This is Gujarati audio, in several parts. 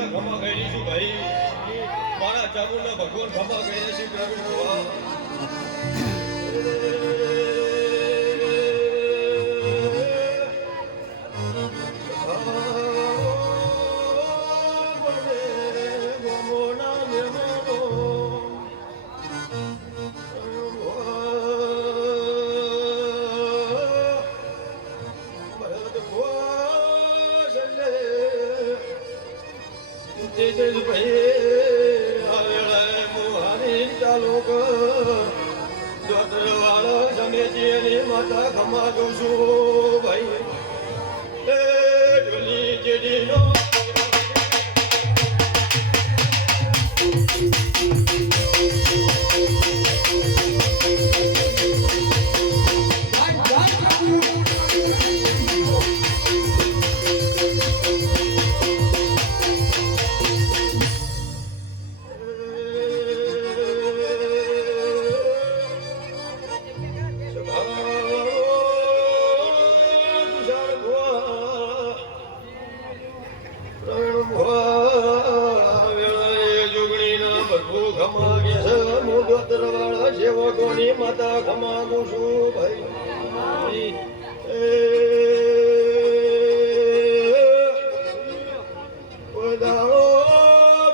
માતા ખમા કરી છું ભાઈ મારા ચામુંડા ભગવાન ખમા કરી છે પ્રભુ માતા ખમા દઉં છું ભાઈ ઢોલી જેડીનો સેવકોની માતા ખમાગું છું ભાઈ બધાઓ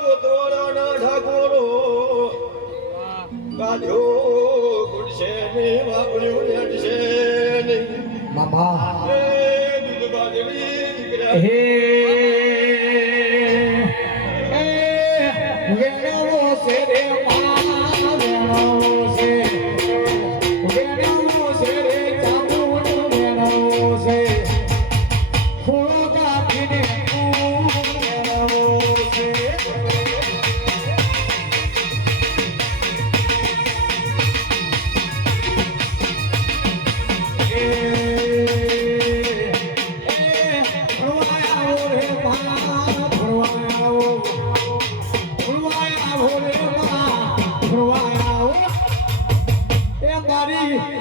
પોતવાળાના ઠાકોરો કાઢ્યો ગુડશે ને વાપર્યું નેટશે ને બાબા દૂધ બાજરી દીકરા હે વેણો સે રે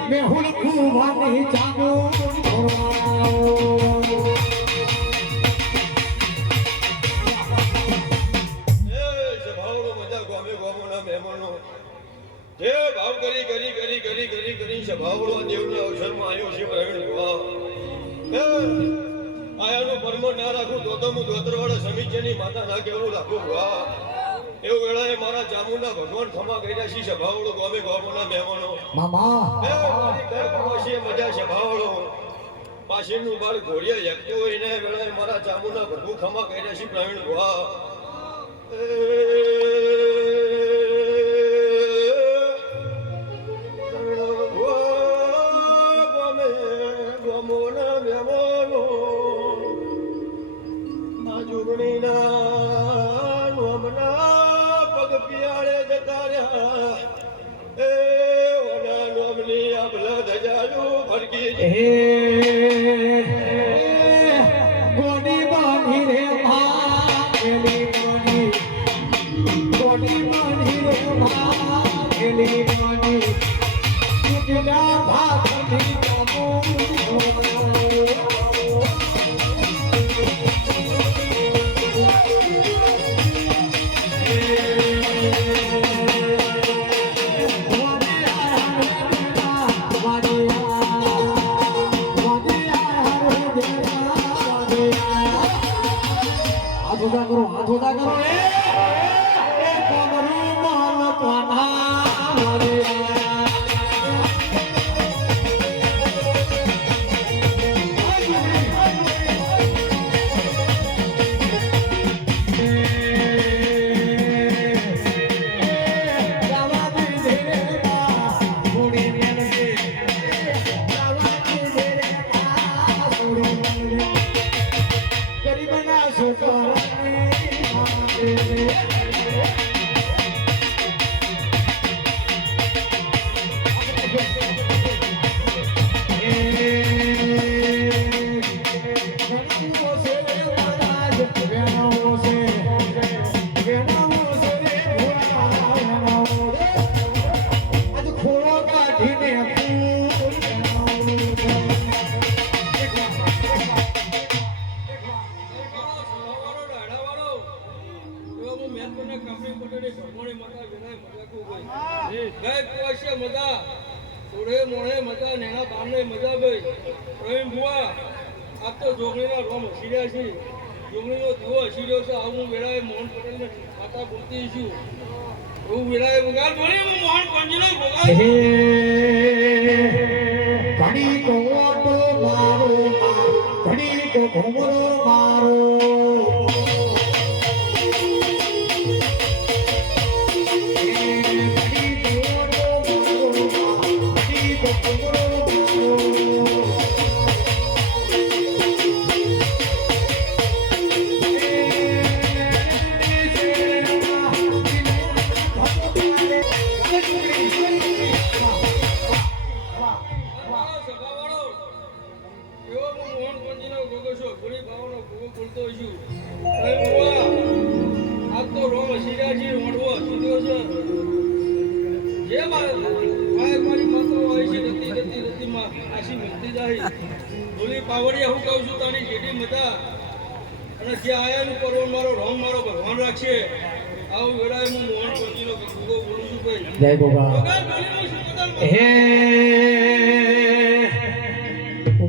મેહુલ કુવાની ચાગો જે ભાવ કરી સભાવડો દેવના અવસરમાં આવ્યો છે પ્રવીણ આયાનું પરમ ના રાખું તો હું દોતરવાળા સમિતિની માતા ના કેવું રાખું એવું વેળાએ મારા ચામુંડા ભગવાન ખમા કર્યા છે સભાવડો ગોમોના મહેમાનો મામા મજા સભાવડો પાછળનું બાળ ઘોડિયા યકતો હોય ને વેળાએ મારા ચામુંડા પ્રભુ ખમા કર્યા છે પ્રવીણ ગોમોના મહેમાનો આ જોગણીના નોમના પગ પિયાળે જતા રહ્યા એ ઓના નોમની આભલા ધજાયું ફરકી ગોડી બાંધી રે માલી ગોડી બાંધી રે માલી ગોડી ઉજલા ભાગની હાથ ઉદા કરો એ કોમરું માલ કોના મોણે મજા નેના બારને મજા ભાઈ પ્રવીણ બુઆ આ તો જોગણીના રોમ હસી રહ્યા છે જોગણીનો દીવો હસી રહ્યો છે આવું વેળાએ મોહન પટેલને માતા બોલતી છું એવું વેળાએ વગાડ બોલી હું મોહન પંજીનો વગાડ ઘડી તો ઓટો મારો ઘડી તો ઘુમરો મારો મારો સભાવાળો એવો હું મોહન પંજીનો ગોગો છું ઘોડી બાવાનો ગોગો બોલતો છું પ્રવીણ બુઆ આ તો રોમ હસી રહ્યા છે મોઢવો હસી રહ્યો છે જે મારી માતો હોય છે રતી માં આશી મળતી જાય બોલી પાવડિયા હું કહું છું તારી જેટી મજા અને જે આયાનું પરવો મારો રોમ મારો ભગવાન રાખશે આવું વેળાએ હું મોહન પંજીનો ગોગો બોલું છું ભાઈ જય ગોગા વગર બોલીનું શું કદાચ હે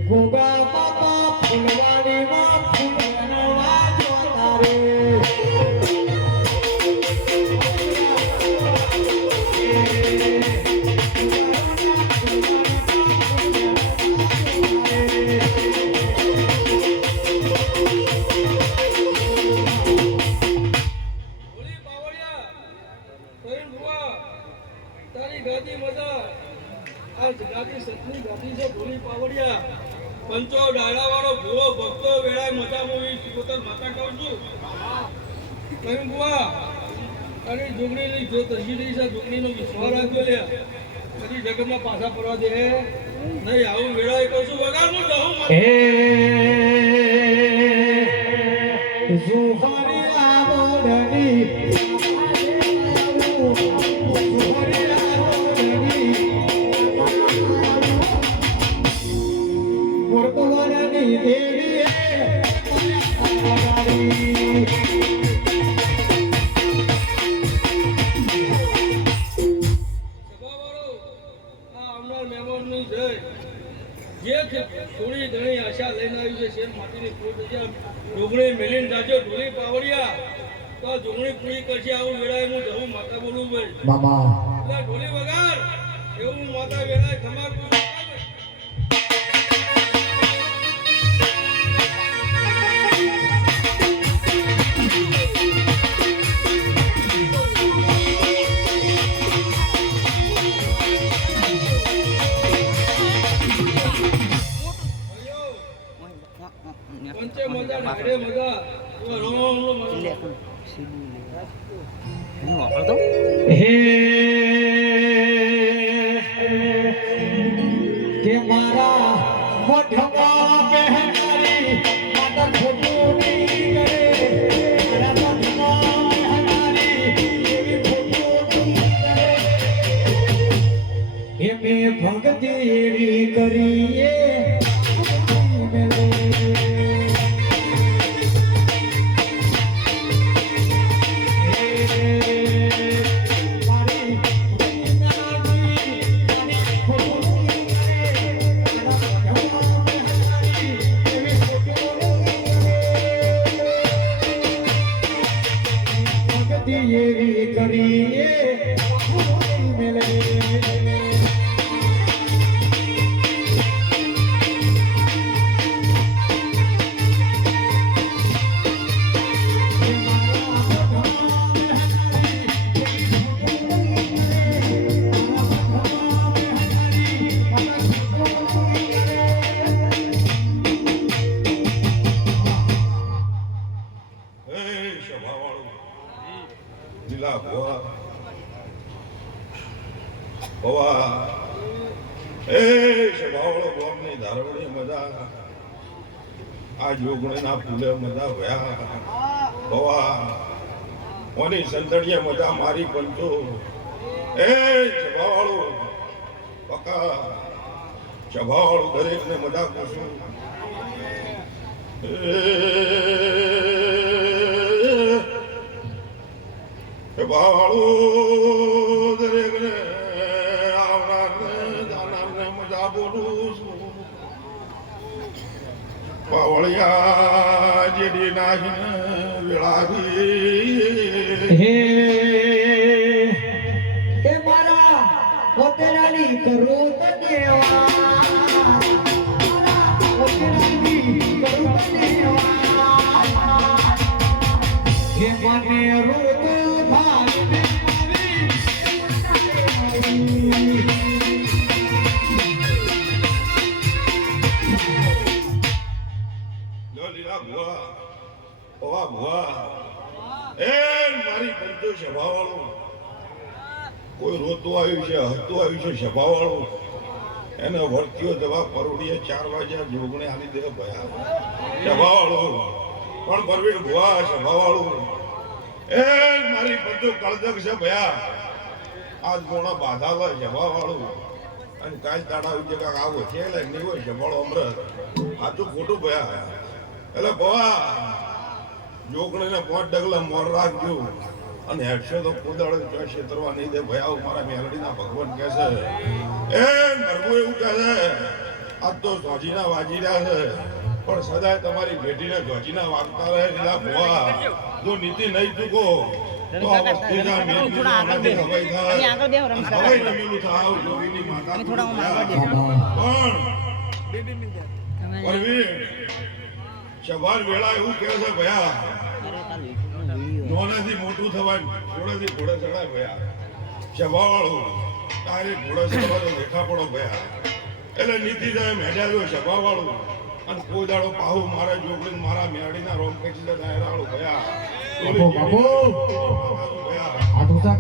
ગોગા બાપા ફૂલવાડીમાં ફૂલવા જોતા રે બોલી પાવડિયા પ્રવીણ બુઆ તારી ગાદી મજા આ ગાદી સતની ગાદી છે બોલી પાવડિયા પંચો ડાયરા વાળો ભૂવો ભક્તો વેળાએ મજા મોવી પોતાની માતા કહું છું પ્રવીણ બુઆ તારી જોગણીની જો તસી રહી છે જોગણીનો વિશ્વાસ રાખજો લ્યા કદી જગતમાં પાછા પડવા દે નહીં આવું વેળાએ કહું છું વગાડ હું જઉં હે ઝુહરી આવડની ઝુહરી આવડની વર્તમાનની દેવી સભાવાળો આ આવનાર મહેમાનની જય જે થોડી ઘણી આશા લઈને આવ્યું છે શેર માટીની ફૂટ છે ડુંગળી મેલીને જાજો ઢોલી પાવડિયા તો આ ડુંગળી પૂરી કરશે આવું વેળાએ હું જવું માતા બોલું ભાઈ મામા એટલે ઢોલી વગાર એવું હું માતા વેળાએ ખમા કરું પંચે મજા ડાડે મજા રોમ મજા હે કે મારા મોઢમાં બહેનારી માતા ખોટું નહીં કરે મારા મોઢમાં બહેનારી એવી ખોટું નહીં કરે એ મેં ભક્તિ એવી કરીએ એવી કરીએ લીલા ભવા ભવા એ સભાવાળો ગોમની ધારવણી મજા આ જોગણીના ફૂલે મજા ભયા ભવા ઓની સંતડીએ મજા મારી પંચો એ સભાવાળો પકા સભાવાળો દરેકને મજા પૂછું બાળો દરેકને આવનારને જાનારને જેડી નાહીને વેળાવી હે મારા પોતરાની કરું તો દેવા મારા પોતરાની કરું તો દેવા હે મને રોત ભાઈ લીલા ભુવા ઓવા ભુવા એ મારી બંધુ સભાવાળું કોઈ રોતું આવ્યું છે હતું આવ્યું છે સભાવાળું એને વર્તીઓ દવા પરોડીએ 4 વાગ્યા જોગણે આની દે ભયા સભાવાળું પણ પરવીણ ભુવા સભાવાળું એ મારી બંધુ કળદક છે ભયા આજ મોણા બાધાલા સભાવાળું અને કાલ તાળાવી જગા આવો છે એટલે નહીં હોય સભાળો અમરત આ તો ખોટું ભયા એટલે ભવા જોગણીને 5 ડગલા મોર રાખજો અને હેડશો તો કોદાળે ચોશે તરવા નહીં દે ભયા મારા મેલડીના ભગવાન કહે છે એ પ્રભુ એવું કહે છે આજ તો ધોજીના વાજી રહ્યા છે પણ સદાય તમારી બેટીને ધોજીના વાગતા રહે લીલા ભવા જો નીતિ નહીં ચૂકો તો આ વસ્તીના મેલડી હવાઈ થાય હવાઈ રમેલું થાય જોગીની માતા પણ પરવીન સવાર વેળા એવું કહે છે ભયા નોનાથી મોટું થવાય ઘોડેથી ઘોડે ચડાય ભયા સભાવાળું તારે ઘોડે ચડવાનો દેખા પડો ભયા એટલે નીતિ જાય મેળ્યા સભાવાળું અને કોઈ દાડો પાહુ મારા જોગણી મારા મેળીના રોમ કચી દાયરાવાળું ભયા બાપુ હાથ ઊંચા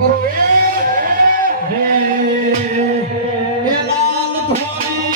કરો હે લાલ ધોરી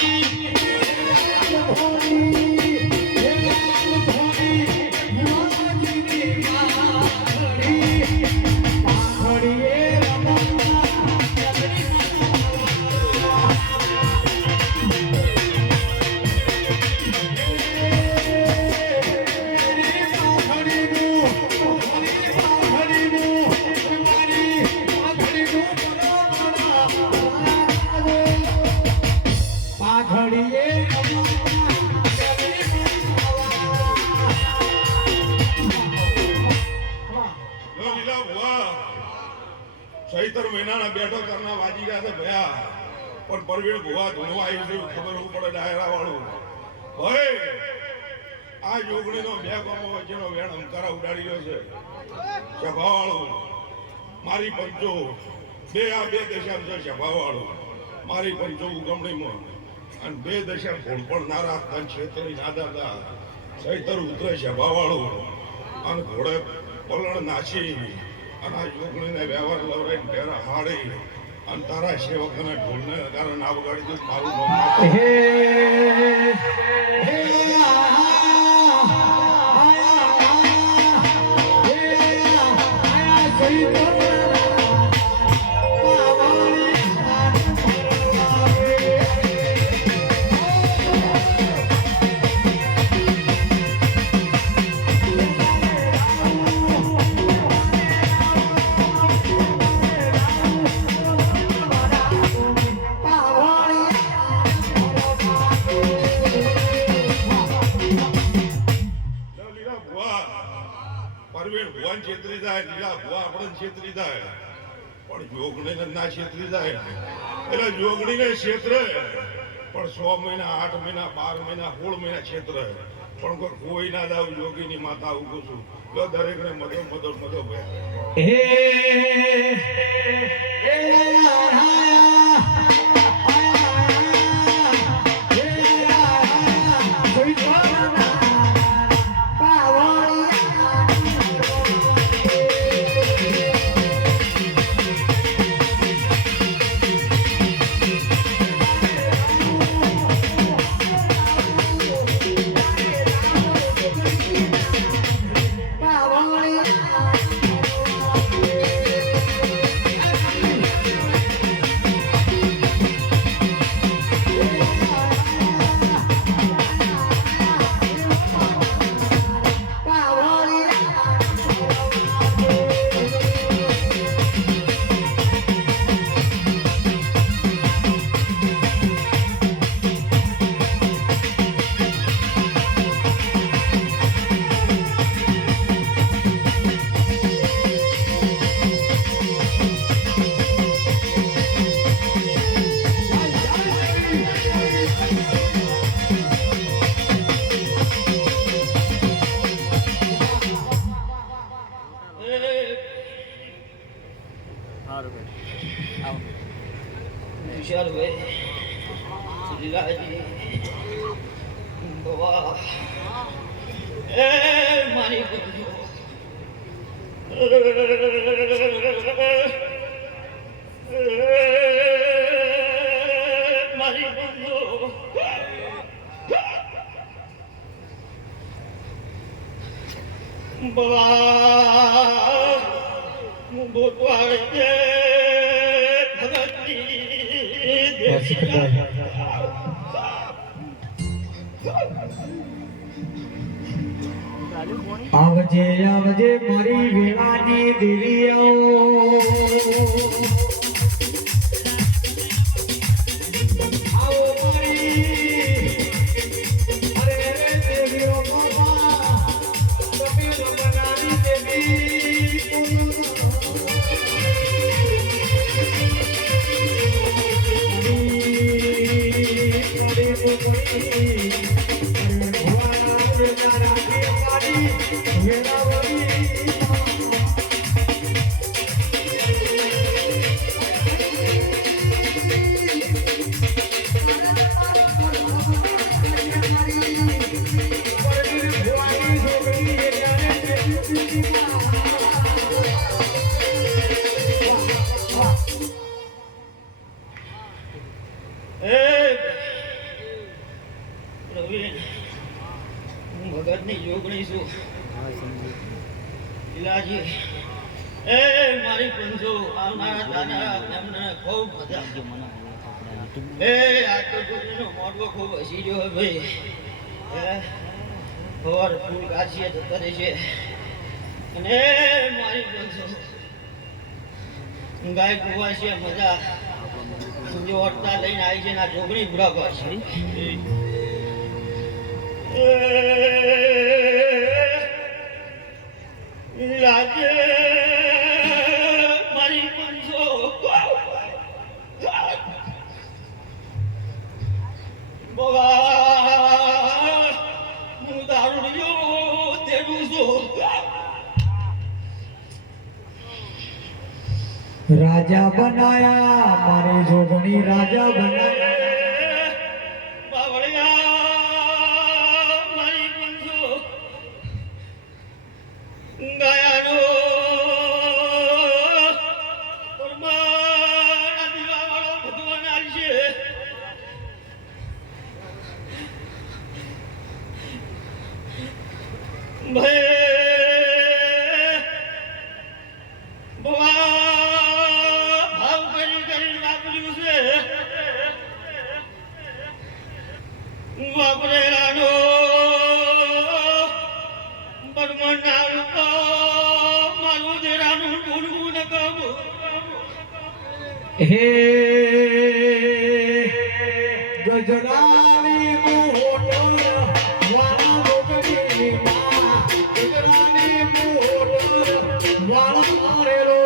ચૈતર મહિનાના બેઠો કરના વાજી ગયા છે ભયા પણ પરવીણ ભુવા ધૂણવા આવ્યું છે ખબર પડે ડાયરા વાળું ભાઈ આ જોગણીનો 2 ગામો વચ્ચેનો વેણ અંકારા ઉડાડી રહ્યો છે સભાવાળું મારી પંચો બે દશા છે સભાવાળું મારી પંચો ઉગમણીમાં અને 2 દશા ઘોડપણ ના રાખતા ક્ષેત્રની ના દાદા ચૈતર ઉતરે સભાવાળું અને ઘોડે પલણ નાસી અને આ જોગણીને વ્યવહાર લવરાઈને ઘેરા હાડી અને તારા સેવકને ઢોલને કારણ ના વગાડી દઉં મારું નામ પરવીણ ભુવન છેતરી જાય લીલા ભુવા આપણને છેતરી જાય પણ જોગણીને ના છેતરી જાય એટલે જોગણીને છેતરે પણ 6 મહિના 8 મહિના 12 મહિના 16 મહિના છેતરે પણ કોઈ ના દાવ જોગીની માતા આવું કહું છું તો દરેકને મદો મારી બંધો બવા ગોતવાળ છે આવજે આવજે મારી વેળાની દેવીઓ આવો મારી અરે રે દેવીઓ બાબા તમે બનાવી દેવી ભગતની જોગણી છું લીલાજી એ મારી પંજો આવનારા દાના એમને ખૂબ મજા એ આ તો જોગણીનો મોડવો ખૂબ હસી ગયો ભાઈ ખબર ફૂલ કાશીએ જતા રહેશે અને મારી પંજો ગાય કુવા છે મજા જો અડતા લઈને આવી છે ના જોગણી બુરા પાસે લાગે મારી પંજો બવા હું દારૂડિયો તેડું છું રાજા બનાયા મારે જોગણી રાજા બનાયા બાવળિયા મારી પંજો ગાયાનો પરમાના દીવાવાળો ભગવાન આવશે ભાઈ બવા ભાવ કરી વાપર્યું છે વાપરેલાનો બર્મન નાનું તો મારું દેરાનું ઢૂંઢવું ન કરું હે ગજરાની મોટો વાળા જોગણી માં ગજરાની મોટો વાળા મારેલો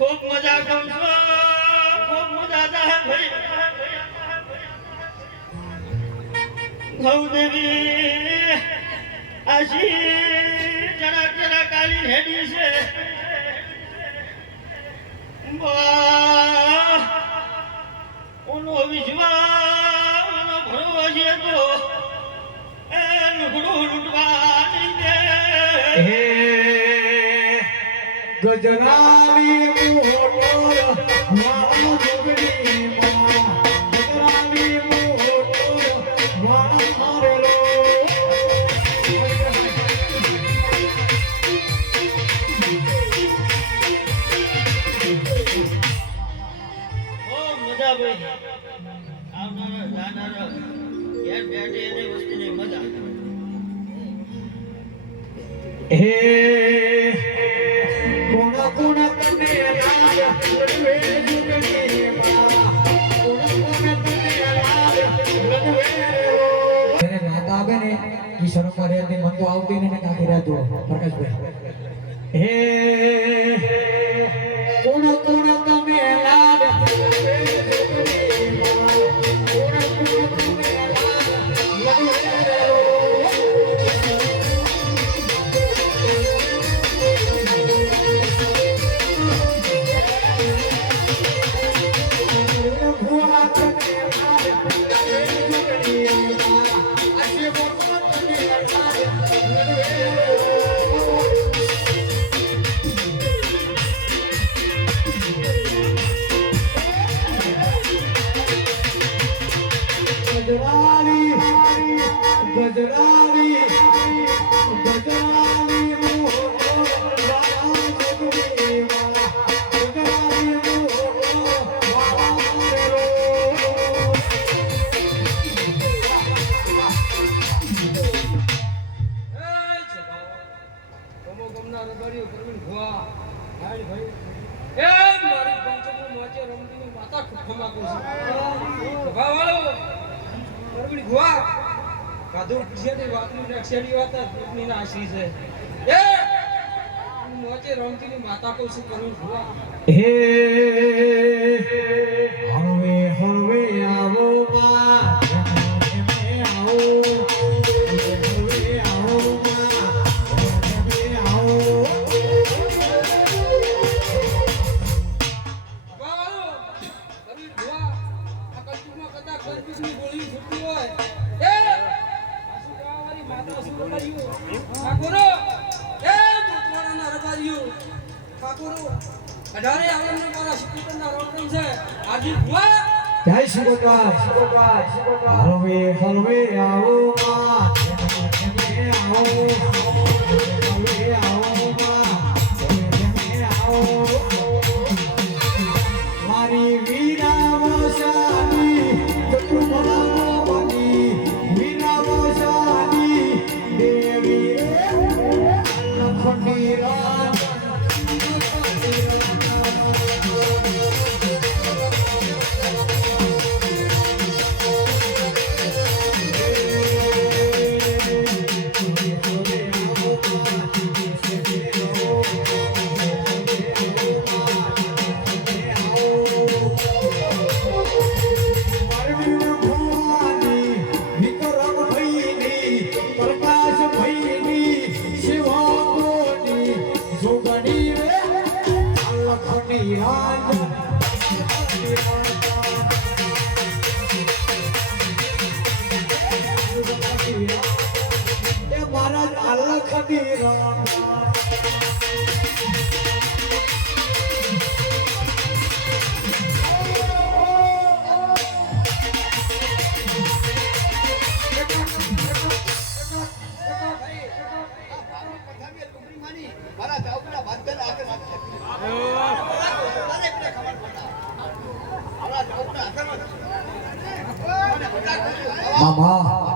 खूब मजा कम खूब मजा आता है भाई देवी आशी जरा जरा काली हेडी से उनो विश्वा उनो भरो છે તો એ લુગડું લૂંટવા નહીં દે હે ગજરાની મોટો વાળા જોગણી માં ગજરાની મોટો વાળા મારેલો મજા ભાઈ આવનારા જાનારા ઘેર બેઠે એની વસ્તુની મજા હે કોણા કોણા તને લાજ લડવે જોગણી માં કોણા કોણા તને લાજ લડવે એને નાતા આવે ને ઈ શરમ માં રહેતી મન તો આવતી ને કાકી રહેતો પ્રકાશભાઈ હે કોણા કોણા તને લાજ લડવે જોગણી માં કોણા કોણા તને લાજ લડવે ગજરાળી ગજરાળી ગજરાળી મોહવાળા જોગણી વાળા ગજરાળી મોહવાળા મેરો ગમના રબારીઓ પ્રવીણ ભુવા હાય ભાઈ એ મારી પંચમો મોચે રમતીની માતા ખમા કહું છું સભા વાળો પ્રવીણ ભુવા કાદુ પિછેની વાતની અક્ષરી વાત દુખની ના આશી છે એ મોચે રમતીની માતા કહું છું પ્રવીણ ભુવા હે હળવે હળવે આવો માં હળવે આવો હળવે આવો માં હળવે આવો જય શ્રી ગોપાલ હળવે હળવે આવો માં હળવે આવો હળવે આવો માં હળવે આવો મારી વીરા મોસાની જગુમાની વીરા મોસાની દેવી લખની રાત મહારાજ અલ્લાહ ખતી મામા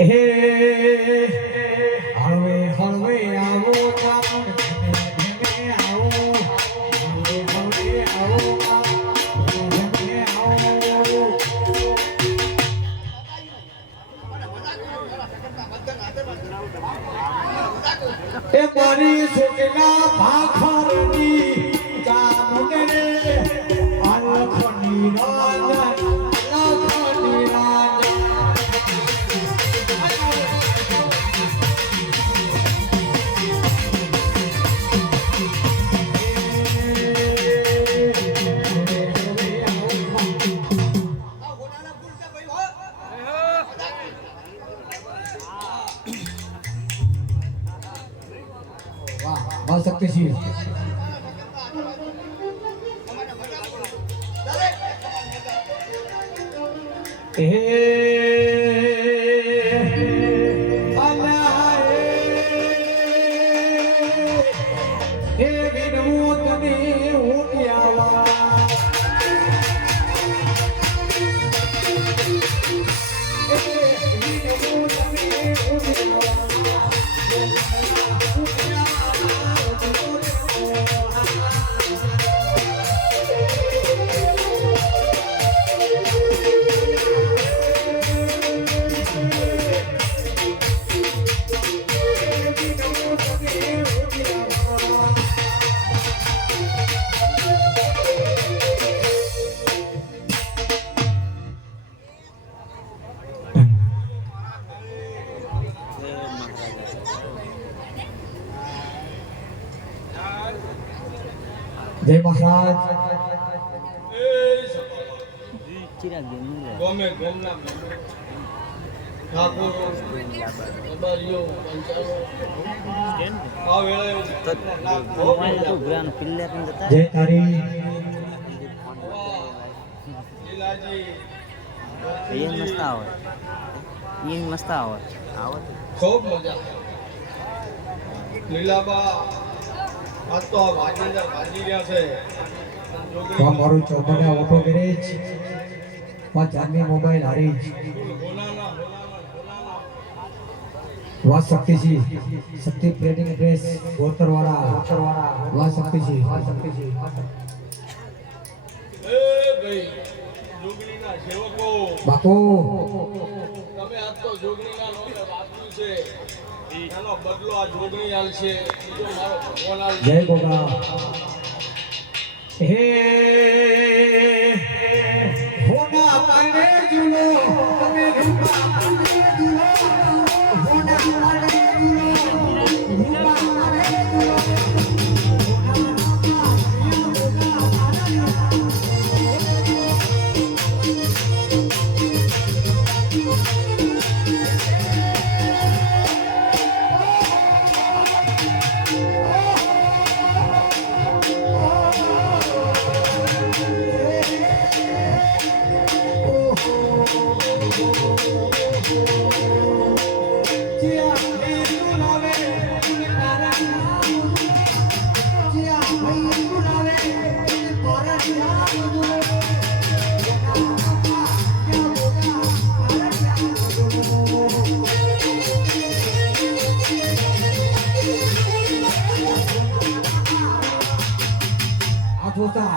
હે હળવે હળવે આવો ધીમે આવો હળવે હળવે આવો ધીમે આવો એ મારી સુકના ભાખરની ચામુંડરે અલખની રાજા અલખની રાજા વાહ શક્તિશીલ હે વિનોદને ઉઠ્યાવા જય મહારાજ ગમે ગમના ઠાકોરો રબારીઓ પંચાલો આ વેળાએ જય તારી લીલાજી ઈન મસ્ત આવત ઈન મસ્ત આવત આવત ખૂબ મજા લીલાબા આજ તો આ વાજીને વાજી રહ્યા છે આ મારું ચોપડિયા ઓટો ગેરેજ માં જાનવી મોબાઈલ હારી હોનાના વા શક્તિજી શક્તિ પ્રિન્ટિંગ પ્રેસ ગોતરવાડા વા શક્તિજી એ ભાઈ જોગણીના સેવકો બાપુ તમે આજ તો જોગણીના નામે વાપર્યું છે એનો બદલો આ જોગણી હાલ છે બીજો મારો ભગવાન હાલ જય ગોગા હે હોના પાણે જુલો તમે રૂપા પાણે જુલો હોના પાણે જુલો રૂપા પાણે જુલો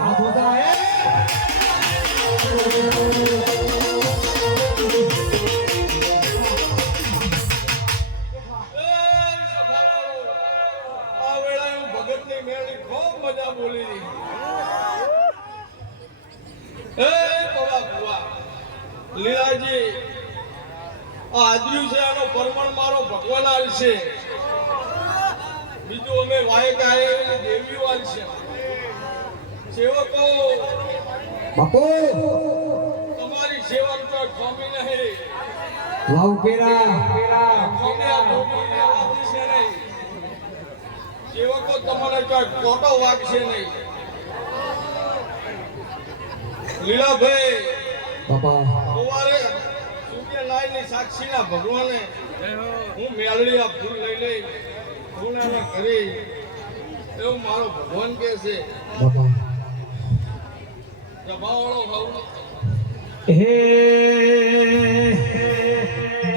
હાથ હોતા આ વેળાએ હું ભગતની મેળી ખૂબ મજા બોલી એ બાબા ભુવા લીલાજી આ આદર્યું છે આનો પરમણ મારો ભગવાન હાલ છે બીજું અમે વાયક આવેલી દેવીઓ હાલ છે સેવકો બાપુ તમારી સેવા તો ખોમી નહીં વાવ પેરા ખોમી આ જોગણીને વાપરી છે નહીં સેવકો તમારે કોઈ ખોટો વાગશે નહીં લીલાભાઈ બાપા સવારે સૂર્યનારાયણની સાક્ષીના ભગવાને હું મેળવી આ ફૂલ લઈ લઈ ફૂલ એને કરી એવું મારો ભગવાન કહે છે બાપા પ્રભાવવાળો હોવું હે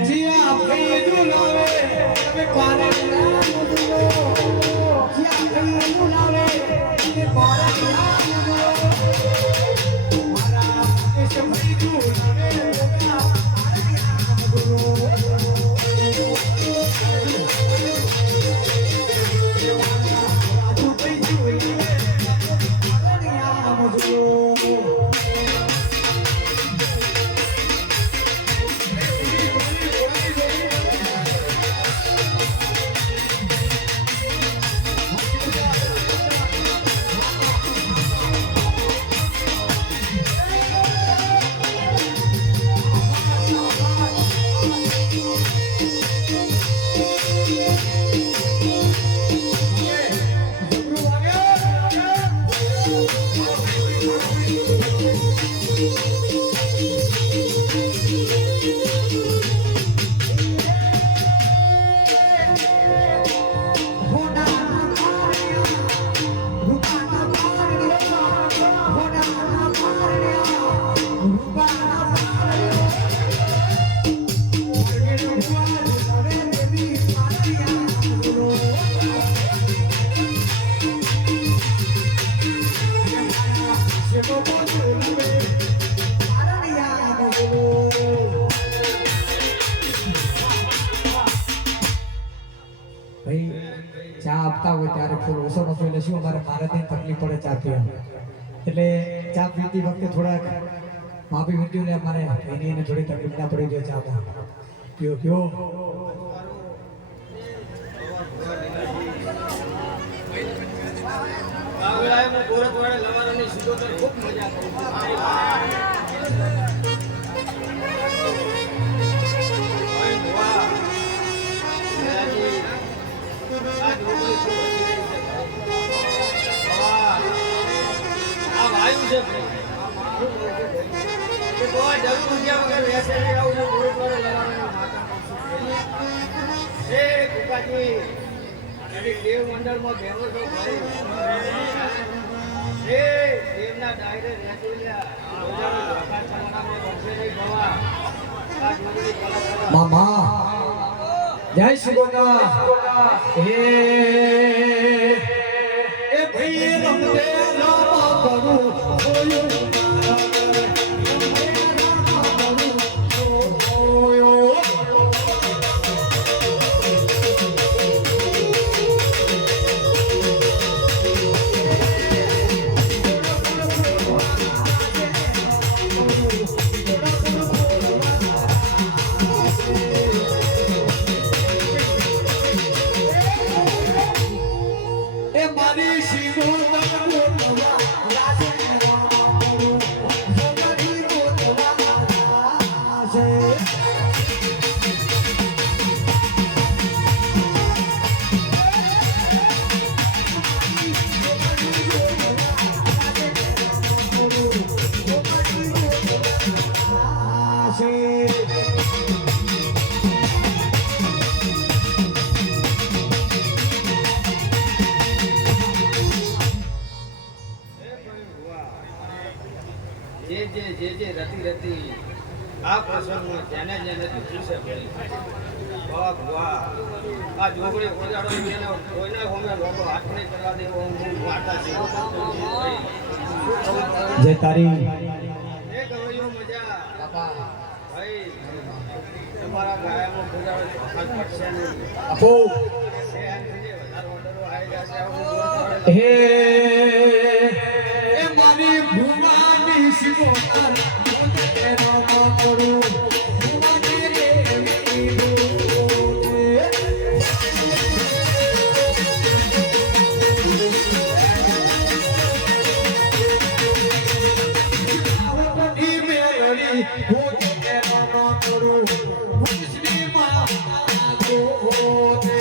જીયા ભાઈ દુલાવે તમે પારે નામ દુલો જીયા ભાઈ દુલાવે તમે પારે નામ દુલો મારા કેશ ભાઈ દુલાવે તમે પારે નામ દુલો રાજુ ભાઈ દુલાવે પારે નામ દુલો ચા આપતા હોય ત્યારે ફૂલ ઓછો નતો એટલે શું મારે તકલીફ પડે ચા પીવા એટલે ચા પીતી વખતે થોડાક માફી વીંટ્યું ને મારે એને થોડી તકલીફ ના પડી જાય ચામાં કયો આ વેળાએ હું ગોરખવાડે લવારાની સિકોતર ખૂબ મજા કરું આ વાયુ છે કે કોઈ જરૂર મૂક્યા વગર વેસે નહીં આવું છું ગુરુદ્વારે લગાવવાનું માતા એ કુકાજી અને દેવ મંડળમાં બેનો છો ભાઈ એ દેવના ડાયરે રહેતુલ્યા રોજાની વખાણ તમારાને બનશે નહીં ભવા આ જોગણી કલા મામા જય શ્રી ગોગા એ ભાઈ રમતે રામા કરું ઓયો મારી શિવો ગોતવા લાજે કરું સોગરી ગોતવા લાજે જે રતી આ પ્રસંગમાં જેને દીધું છે ભાઈ વાહ વાહ આ જોગણી ઓજાડો એને કોઈને હોમે લોકો હાથ નહીં કરવા દેવો હું વાર્તા છે જય તારી એ ગવૈયો મજા ભાઈ તમારા ગાયામાં ઓજાડો ચોખાસ પડશે નહીં આપો વધારે ઓર્ડરો આવી જશે આવું હે એ મારી ભૂમાની શિવોતર મોતે રામા કરું ભૂમાની રે આવતી મેરી મોતે રામા કરું મુસ્લિમ માતા ગોતે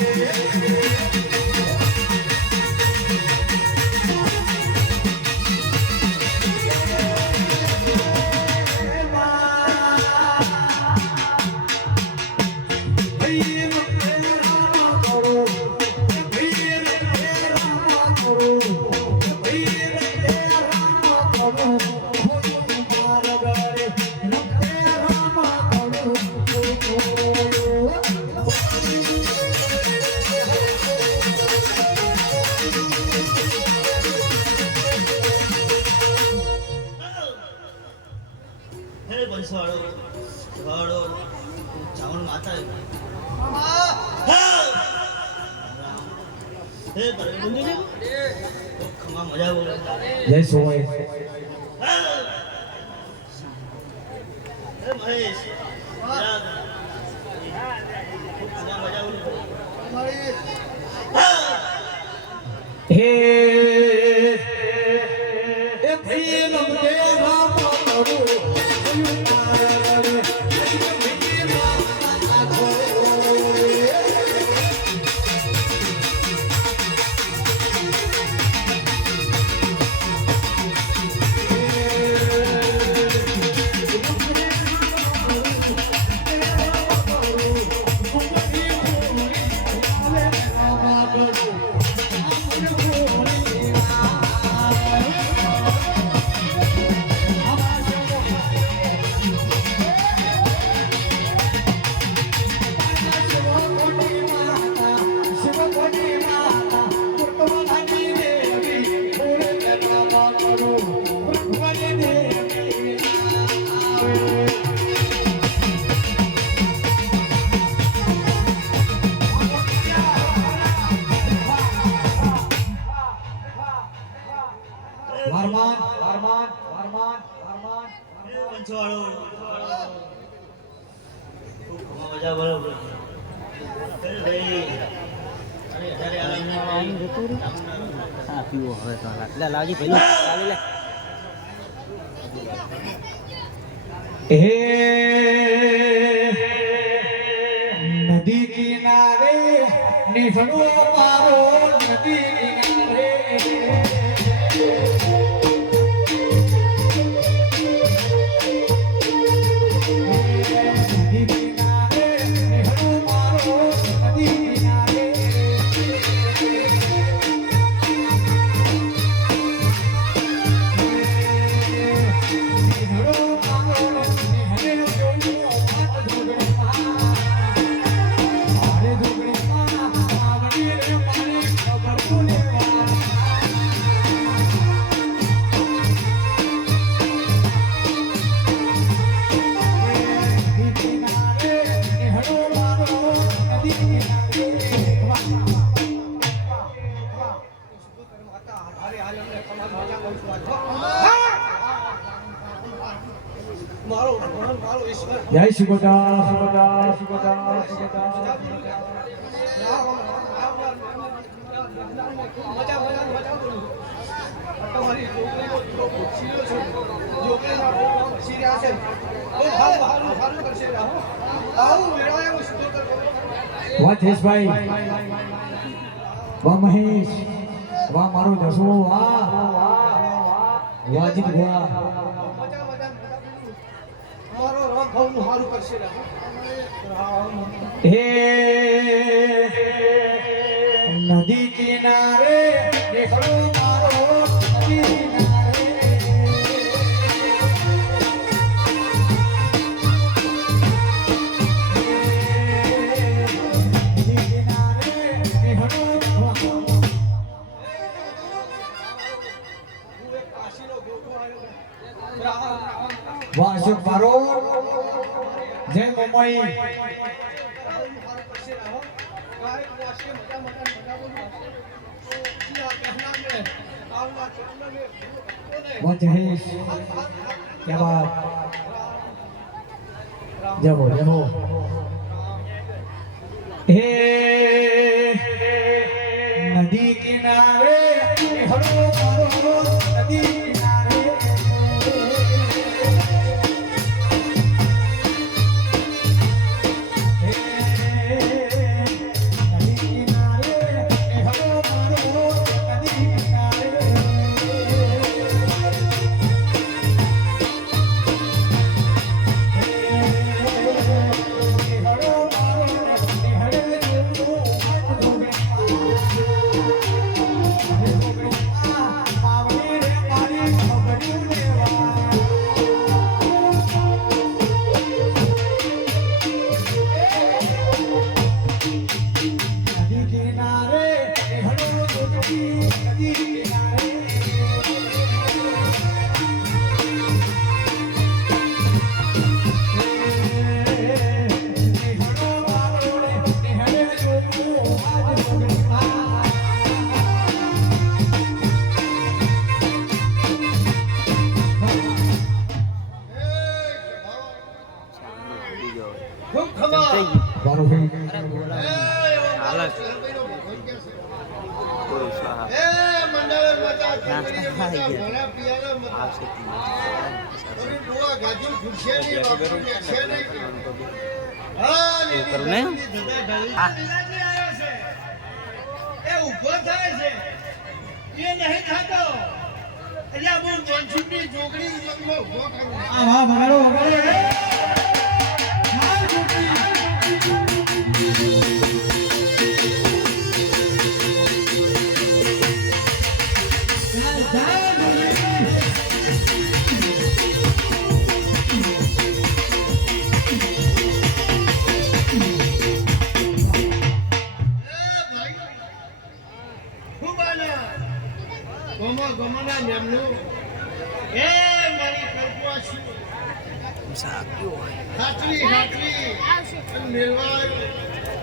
હે બંસવાળો વાળો ચાવણ માતા હે તારે બંધુ છે ખમા મજા બોલે જય સોય હે મહેશ મજા બોલે હે એ ભાઈ રમતે રામા કરું ભયું તારે રે ભાઈ માતા ગોરે વારમાન વારમાન વારમાન વારમાન હે બંસવાળો ખમા મજા બોલે હે ભાઈ અરે અરે આરામ જતું રે હા પીવો હવે તો લે લાવજી પેલું ચાલી લે હે નદી કિનારે નિભણો મારો નદી કિનારે મારો ભગવાન મારો ઈશ્વર જય સુગતા સુગતા સુગતા સુગતા તમારી છોકરીનો થોડો ભૂખીલો છે છોકરીના ભૂખમાં વસી રહ્યા છે બહુ સારું કરશે આવું મેળાએ હું શુદ્ધ કરવો વાહ જયેશભાઈ, વાહ મહેશ, વાહ મારો જશો, વાહ વાજીત, વાહ મારો રામ ભાવનું સારું કરશે હે નદી કિનારે દેખડો મારો નદી કિનારે નદી કિનારે દેખડો વાહ અશોક મારો જય મોમાઈ वाह जहेश, क्या बात, जय हो जय हो। हे नदी किनारे हरो हरो नदी किनारे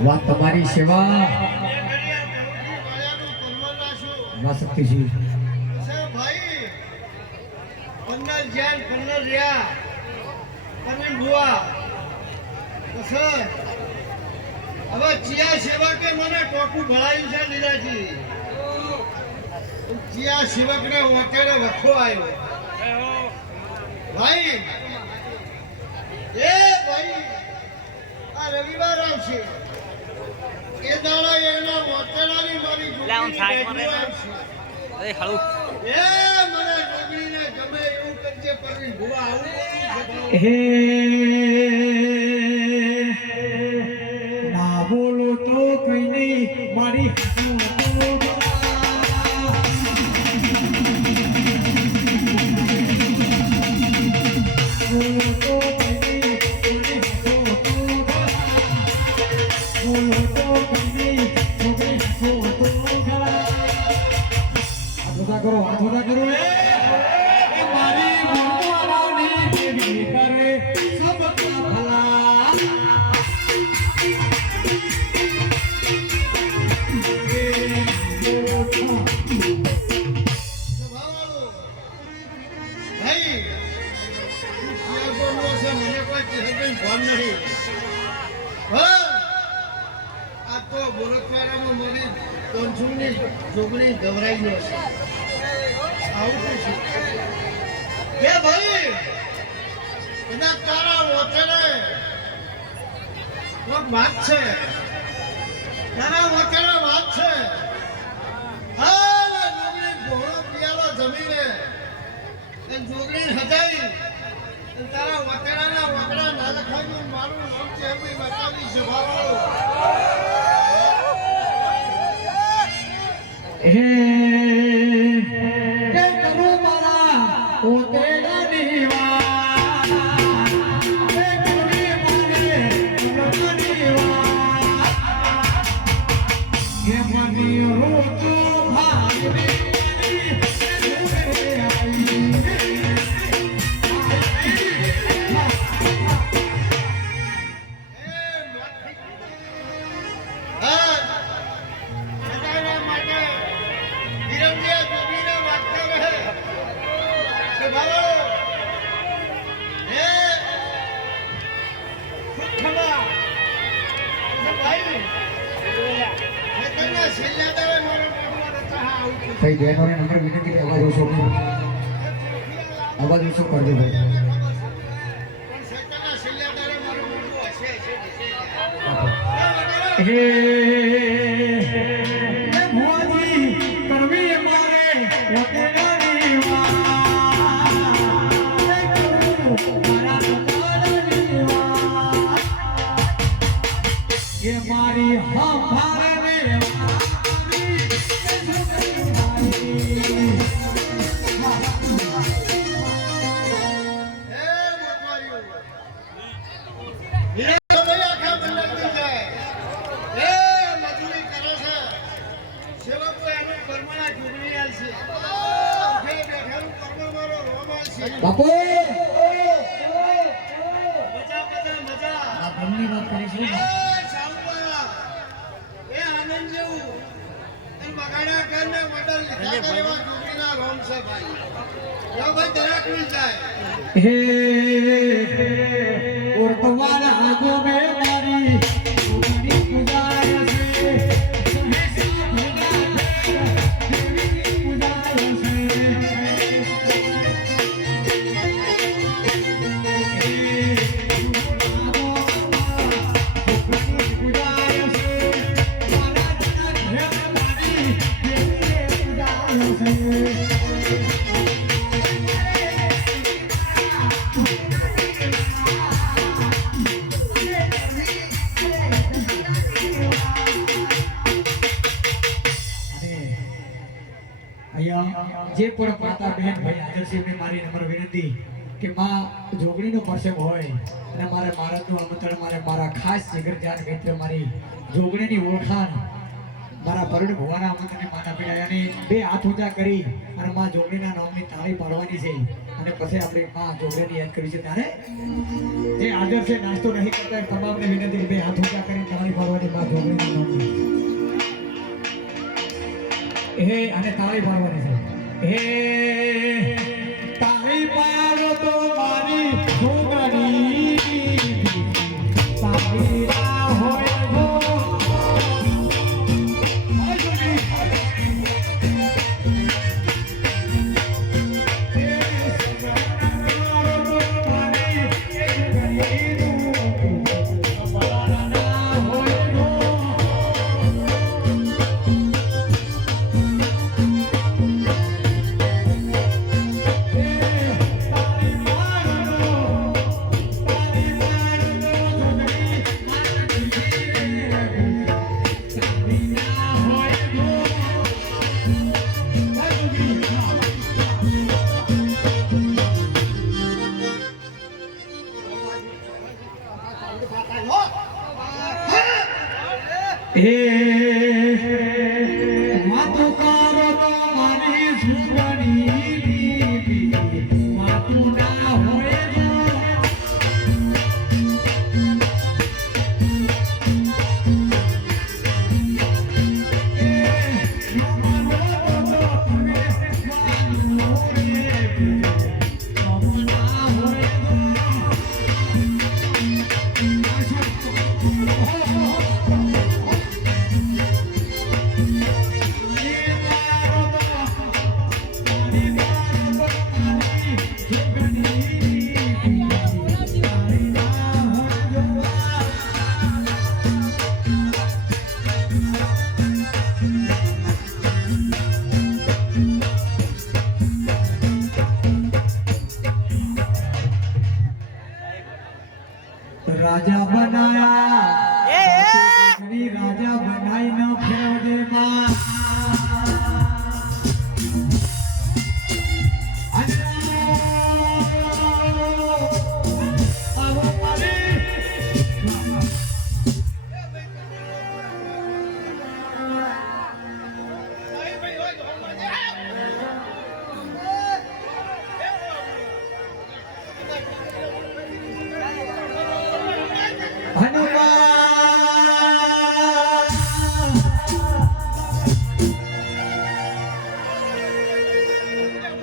वाह तुम्हारी सेवा वाह शक्ति जी ભાઈ પન્નર જ્યાં પન્નર રહ્યા પરવીન ભુવા સર હવે ચિયા સેવકે મને ટોકું ભરાયું છે લીલાજી ચિયા સેવકને વાકેડે વખો આવ્યો ભાઈ એ ભાઈ આ રવિવાર આવશે એ દાડા એના વાકેડાની મારી જોડી આવશે અરે હાલો એ મને જોગણીને ગમે એવું કરજે પરવીન ભુવા આવું બોલું છે હે ના બોલો તો કઈ નહીં મારી કરો એ મારી ગુણવાળાની દેવી કરે સબકા ભલા ભાઈ એમની જોગણી ગભરાઈ ગયો છે આવું શું છે કે ભાઈ એના તારા વચને કોક વાત છે તારા વચને વાત છે હાલ જોગણી ઘોડો પિયાલો જમીને એ જોગણી હજાઈ તારા વચનાના વકડા ના લખાયું મારું નામ છે એમની બતાવી સભાવાળો હે કરું મારા ઓતેડા દીવા હે કરું મારે દીવા કે મની રોતો ભાગની ભાઈ બહેનોને નંબર વિનંતી કે અવાજ ઓછો કરજો ભાઈ હે ભુવાજી કરવી મારે વતેડાની કે મારી હંભારે રે બાપુ આ બંને વાત કરી છે હે ઓર તમારા આગો મે મારી પૂજાય છે સહેસા ભગા દેવી પૂજાય છે જે પણ માતા બહેન ભાઈ હાજર છે એમને મારી નમ્ર વિનંતી કે માં જોગણીનો પ્રસંગ હોય અને મારે મહારાજનું આમંત્રણ મારા ખાસ જીગરજાન મિત્ર મારી જોગણીની ઓળખાણ મારા પરડ ભુવાના આમંત્રણને માતા પિતા અને બે હાથ ઊંચા કરી અને માં જોગણીના નામની તાળી પાડવાની છે અને પછી આપણે માં જોગણીની યાદ કરી છે ત્યારે જે હાજર છે નાસ્તો નહીં કરતા તમામને વિનંતી બે હાથ ઊંચા કરી તાળી પાડવાની માં જોગણીના નામની હે અને તાળી પાડવાની છે હે તાળી પાડો તો મારી જોગણી તાળી ના હોય ગો માતો કરો તો મારી સુગણી માતું ના હોય રાજા બનાયા રાજા બનાઈ ન ફેરવે માં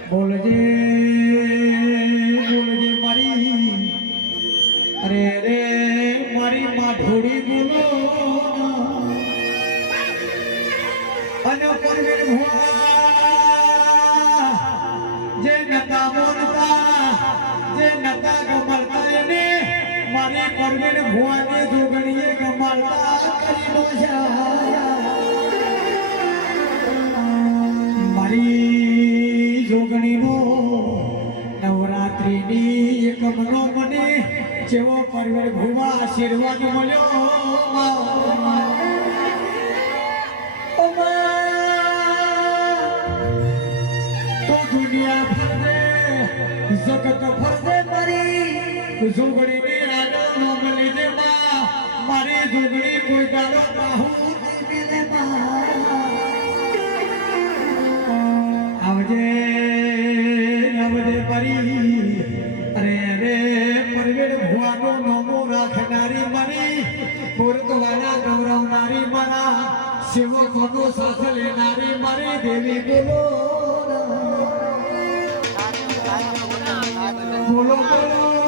બોલજે બોલજે મારી અરે રે મારી માઠોડી બોલો અને પરવીર ભુવા જે નતા બોલતા જે નતા ગમલતા એને મારી પરવીર ભુવાને જોગણીએ ગમાડતા કરી નો મારી જોગણીનો નવરાત્રિની એક મનો મને જેવો પરવીર ભુવા આશીર્વાદ મળ્યો તો દુનિયા ફરદે જગત ફરદે મારી જોગણીની આગળ નો મળી દે મારી જોગણી કોઈ દાડો બાહુ મિલે આવજે આવજે પરી અરે રે પરવીર ભુવાનો નોમો રાખનારી મારી પૂરતવાના ગૌરવનારી મારા સેવકોનો સાથ લેનારી મારી દેવી બોલો બોલો બોલો